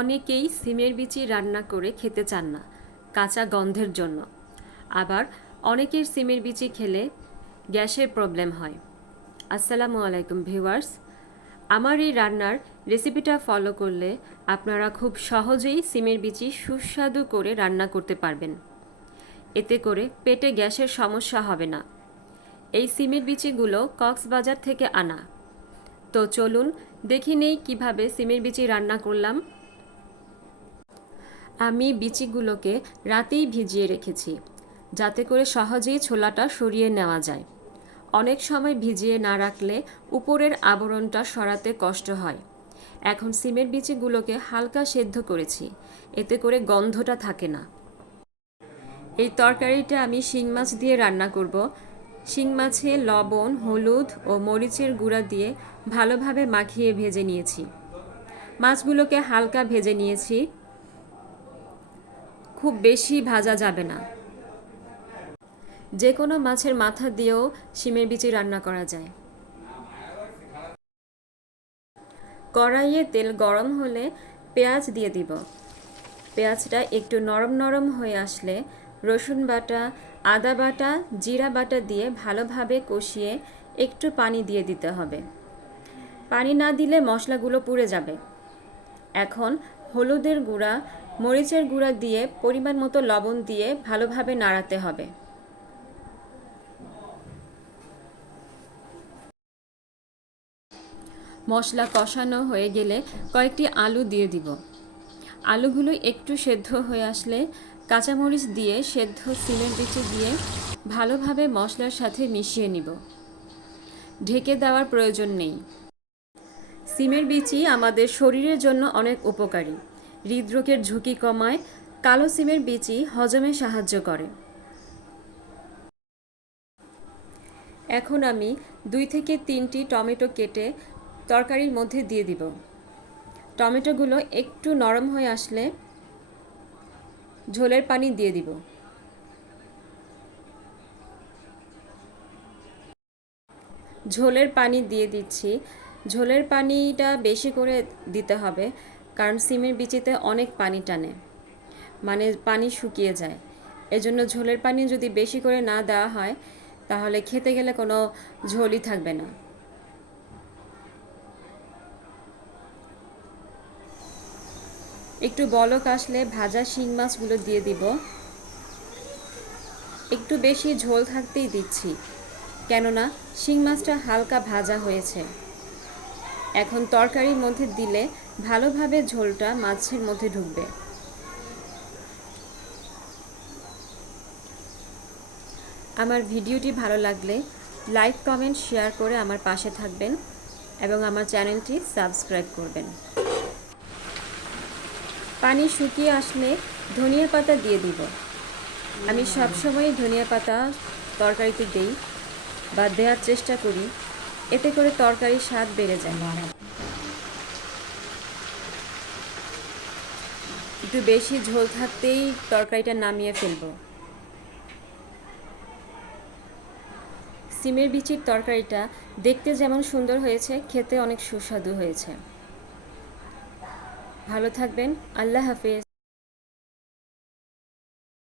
অনেকেই সিমের বিচি রান্না করে খেতে চান না, কাঁচা গন্ধের জন্য। আবার অনেকের সিমের বিচি খেলে গ্যাসের প্রবলেম হয়। আসসালামু আলাইকুম ভিউয়ার্স, আমার এই রান্নার রেসিপিটা ফলো করলে আপনারা খুব সহজেই সিমের বিচি সুস্বাদু করে রান্না করতে পারবেন। এতে করে পেটে গ্যাসের সমস্যা হবে না। এই সিমের বিচিগুলো কক্সবাজার থেকে আনা। তো চলুন দেখি নেই কীভাবে সিমের বিচি রান্না করলাম। আমি বিচিগুলোকে রাতেই ভিজিয়ে রেখেছি, যাতে করে সহজেই ছোলাটা সরিয়ে নেওয়া যায়। অনেক সময় ভিজিয়ে না রাখলে উপরের আবরণটা সরাতে কষ্ট হয়। এখন সিমের বিচিগুলোকে হালকা সেদ্ধ করেছি, এতে করে গন্ধটা থাকে না। এই তরকারিটা আমি শিং মাছ দিয়ে রান্না করব। শিং মাছে লবণ, হলুদ ও মরিচের গুঁড়া দিয়ে ভালোভাবে মাখিয়ে ভেজে নিয়েছি। মাছগুলোকে হালকা ভেজে নিয়েছি। খুব বেশি ভাজা যাবে না। যে কোনো মাছের মাথা দিয়েও শিমের বিচি রান্না করা যায়। কড়াইয়ে তেল গরম হলে পেঁয়াজ দিয়ে দিব। পেঁয়াজটা একটু নরম নরম হয়ে আসলে রসুন বাটা, আদা বাটা, জিরা বাটা দিয়ে ভালোভাবে কষিয়ে একটু পানি দিয়ে দিতে হবে। পানি না দিলে মশলাগুলো পুড়ে যাবে। এখন হলুদের গুঁড়া মরিচের গুঁড়া দিয়ে পরিমাণ মতো লবণ দিয়ে ভালোভাবে নাড়াতে হবে। মশলা কষানো হয়ে গেলে কয়েকটি আলু দিয়ে দিব। আলুগুলো একটু সেদ্ধ হয়ে আসলে কাঁচামরিচ দিয়ে সেদ্ধ সিমের বিচি দিয়ে ভালোভাবে মশলার সাথে মিশিয়ে নিব। ঢেকে দেওয়ার প্রয়োজন নেই। সিমের বিচি আমাদের শরীরের জন্য অনেক উপকারী। হৃদরোগের ঝুঁকি কমায়, কালো সিমের বিচি হজমে সাহায্য করে। এখন আমি দুই থেকে তিনটি টমেটো কেটে তরকারির মধ্যে দিয়ে দিব। টমেটোগুলো একটু নরম হয়ে আসলে ঝোলের পানি দিয়ে দিব। ঝোলের পানি দিয়ে দিচ্ছি। ঝোলের পানিটা বেশি করে দিতে হবে। কারণ সিমের বিচিতে অনেক পানি টানে। মানে পানি শুকিয়ে যায়। এজন্য ঝোলের পানি যদি বেশি করে না দেওয়া হয়, তাহলে খেতে গেলে কোনো ঝোলই থাকবে না। একটু বলক আসলে ভাজা শিং মাছগুলো দিয়ে দিব। একটু বেশি ঝোল থাকতেই দিচ্ছি। কেননা শিং মাছটা হালকা ভাজা হয়েছে। এখন তরকারির মধ্যে দিলে ভালোভাবে ঝোলটা মাছের মধ্যে ঢুকবে। আমার ভিডিওটি ভালো লাগলে লাইক, কমেন্ট, শেয়ার করে আমার পাশে থাকবেন এবং আমার চ্যানেলটি সাবস্ক্রাইব করবেন। পানি শুকিয়ে আসলে ধনিয়া পাতা দিয়ে দিব। আমি সবসময় ধনিয়া পাতা তরকারিতে দেই বা দেওয়ার চেষ্টা করি, এতে করে তরকারির স্বাদ বেড়ে যায়। একটু বেশি ঝোল থাকতেই তরকারিটা নামিয়ে ফেলব। সিমের বিচির তরকারিটা দেখতে যেমন সুন্দর হয়েছে, খেতে অনেক সুস্বাদু হয়েছে। ভালো থাকবেন, আল্লাহ হাফেজ।